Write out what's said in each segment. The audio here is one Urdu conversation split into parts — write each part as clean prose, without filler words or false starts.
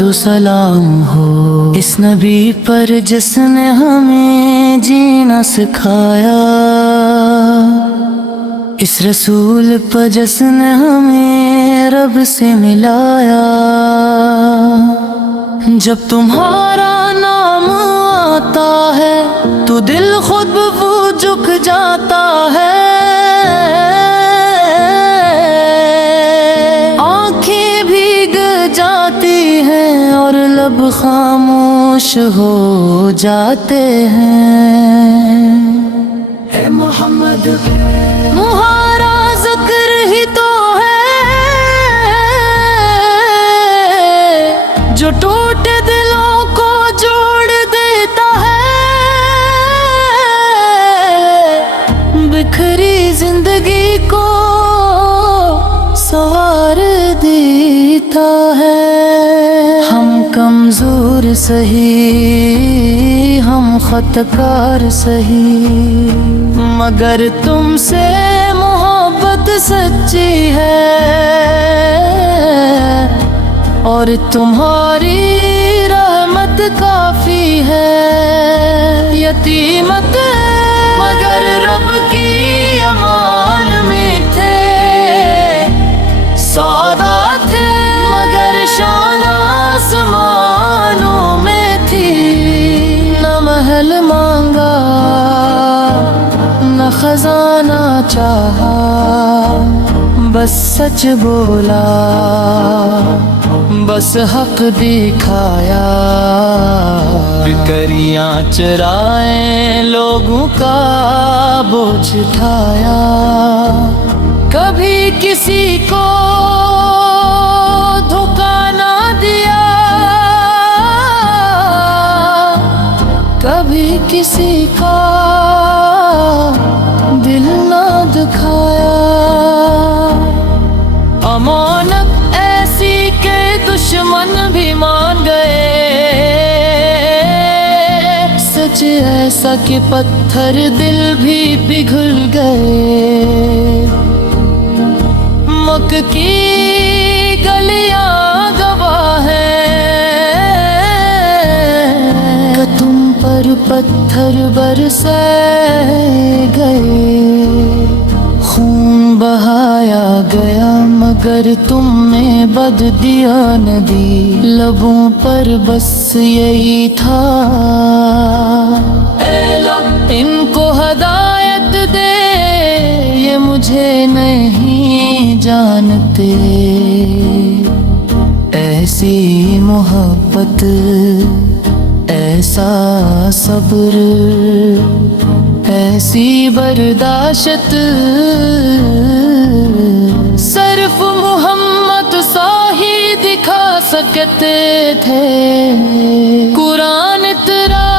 درود و سلام ہو اس نبی پر جس نے ہمیں جینا سکھایا، اس رسول پر جس نے ہمیں رب سے ملایا۔ جب تمہارا نام آتا ہے تو دل خود بخود جھک جاتا ہے، آنکھیں بھیگ جاتی ہیں اور لب خاموش ہو جاتے ہیں۔ اے محمد تمہارا ذکر ہی تو ہے جو ٹوٹے دلوں کو جوڑ دیتا ہے، بکھری زندگی کو سنوار دیتا ہے۔ ہم کمزور سہی، ہم خطاکار سہی، مگر تم سے محبت سچی ہے، اور تمہاری رحمت کافی ہے۔ یتیمت مگر رب کی امان میں تھے، سودا تھے مگر شان آسمانوں میں تھی۔ نہ محل مانگا نہ خزانہ چاہا، بس سچ بولا بس حق دکھایا۔ بکریاں چرائے لوگوں کا بوجھ اٹھایا، کبھی کسی کو دھوکہ نہ دیا، کبھی کسی کا دل نہ دکھایا۔ امانت ایسی کہ دشمن بھی مان گئے، سچ ایسا کہ پتھر دل بھی پگھل گئے۔ مکہ کی گلیاں گواہ ہیں کہ تم پر پتھر برسے گئے، خون بہایا گیا مگر تم نے بد دیا نہ دی، لبوں پر بس یہی تھا۔ اے لب ان کو ہدایت دے، یہ مجھے نہیں جانتے، ایسی محبت ایسا صبر ایسی برداشت، صرف محمد سا ہی دکھا سکتے تھے۔ قرآن اترا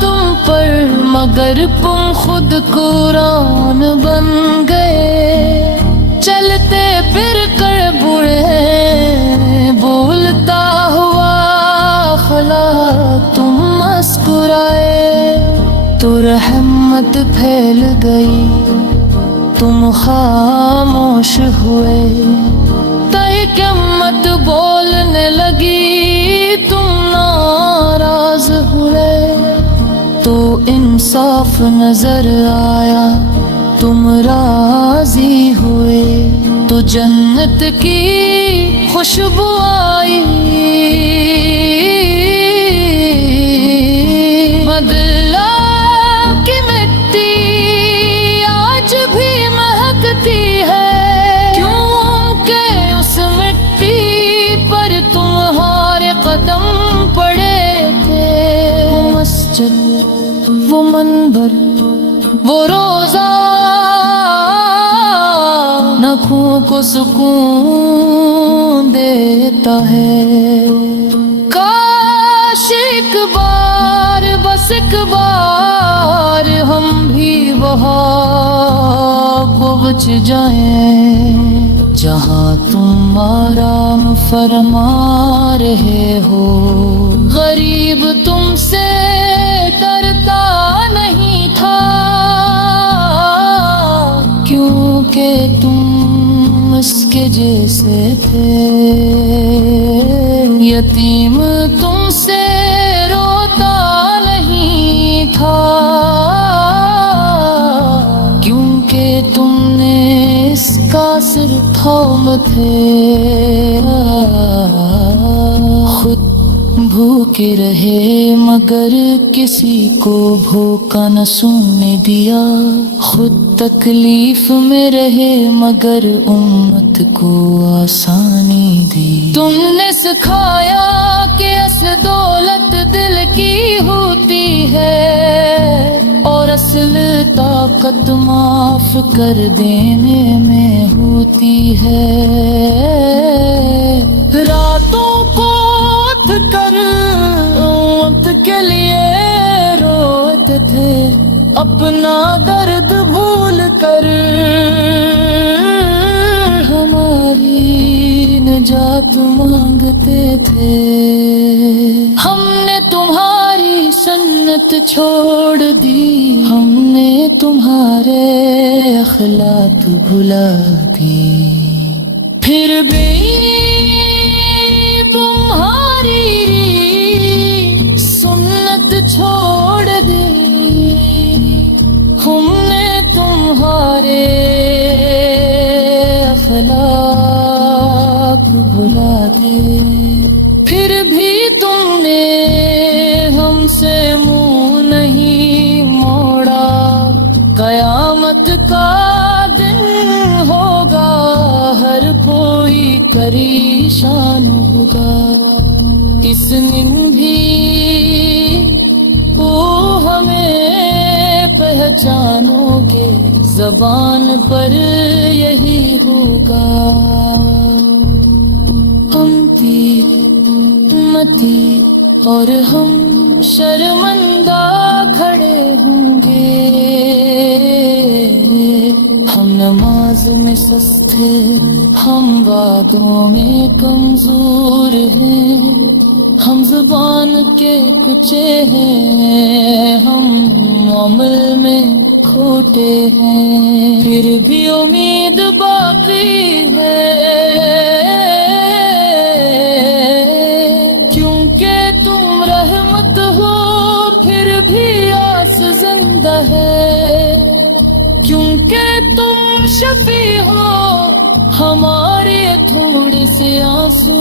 تم پر مگر تم خود قرآن بن گئے، چلتے پھر کر بوڑھے بولتا ہوا خلا تم مسکرائے، تو رحمت پھیل گئی تم خاموش ہوئے، قیامت بولنے لگی تم ناراض ہوئے، تو انصاف نظر آیا تم راضی ہوئے، تو جنت کی خوشبو آئی، مدلا کی مٹی آج بھی مہکتی ہے، کیونکہ اس مٹی پر تمہارے قدم پڑے تھے۔ وہ مسجد وہ منبر وہ روزہ نخوں کو سکون دیتا ہے، کاش ایک بار بس ایک بار ہم بھی وہاں پہنچ جائیں، جہاں تم آرام فرما رہے ہو۔ غریب تم سے ڈرتا نہیں تھا، کیونکہ تم اس کے جیسے تھے۔ یتیم تم سے روتا نہیں تھا، کیونکہ تم نے اس کا سر تھام تھے، خود بھوکے رہے مگر کسی کو بھوکا نہ سونے دیا، خود تکلیف میں رہے مگر امت کو آسانی دی۔ تم نے سکھایا کہ اصل دولت دل کی ہوتی ہے، اور اصل طاقت معاف کر دینے میں ہوتی ہے۔ راتوں کو اٹھ کر امت کے لیے روتے تھے، اپنا درد بھول کر ہماری نجات مانگتے تھے۔ ہم نے تمہاری سنت چھوڑ دی، ہم نے تمہارے اخلاق بھلا دی، پھر بھی تمہاری سنت چھوڑ دی، ہم نے تمہارے اخلاق بھلا دیے، پھر بھی تم نے ہم سے منہ نہیں موڑا۔ قیامت کا دن ہوگا، ہر کوئی پریشان ہوگا، اس دن بھی وہ ہمیں پہچانو گے، زبان پر یہی ہوگا۔ ہم تیر متی اور ہم شرمندہ کھڑے ہوں گے، ہم نماز میں سستے، ہم وعدوں میں کمزور ہیں، ہم زبان کے کچے ہیں، ہم عمل میں کھوٹے ہیں، پھر بھی امید باقی ہے، کیونکہ تم رحمت ہو پھر بھی آس زندہ ہے، کیونکہ تم شفیع ہو ہمارے تھوڑے سے آنسو